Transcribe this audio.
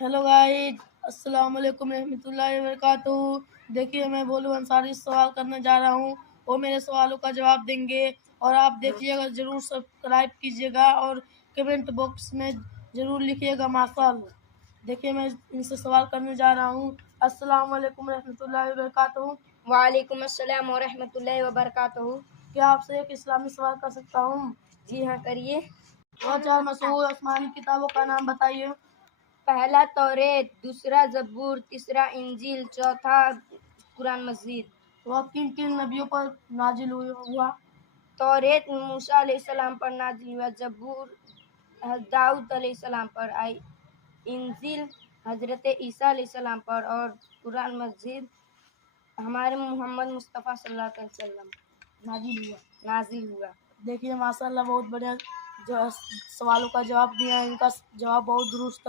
Hello guys, अस्सलाम वालेकुम रहमतुल्लाहि वबरकातुहू। देखिए, मैं बोलू अंसारी सवाल करने जा रहा हूँ। वो मेरे सवालों का जवाब देंगे और आप देखिएगा, ज़रूर सब्सक्राइब कीजिएगा और कमेंट बॉक्स में ज़रूर लिखिएगा माशाअल्लाह। देखिए, मैं इनसे सवाल करने जा रहा हूँ। अस्सलाम वालेकुम रहमतुल्लाहि वबरकातुहू। वालेकुम अस्सलाम वरहमतुल्लाहि वबरकातुहू। क्या आपसे एक इस्लामी सवाल कर सकता हूँ? जी हाँ, करिए। वो 4 मशहूर आसमानी किताबों का नाम बताइए। पहला तौरेत, दूसरा जबूर, तीसरा इंजील, चौथा कुरान मजीद। वह किन किन नबियों पर नाजिल हुआ? तौरेत मूसा अलैहिस्सलाम पर नाजिल हुआ, जबूर दाऊद अलैहिस्सलाम पर आई, इंजील हजरत ईसा अलैहिस्सलाम पर और कुरान मजीद हमारे मोहम्मद मुस्तफ़ा सल्लल्लाहु अलैहि वसल्लम नाजिल हुआ। देखिए माशाअल्लाह, बहुत बढ़िया जो सवालों का जवाब दिया है। इनका जवाब बहुत दुरुस्त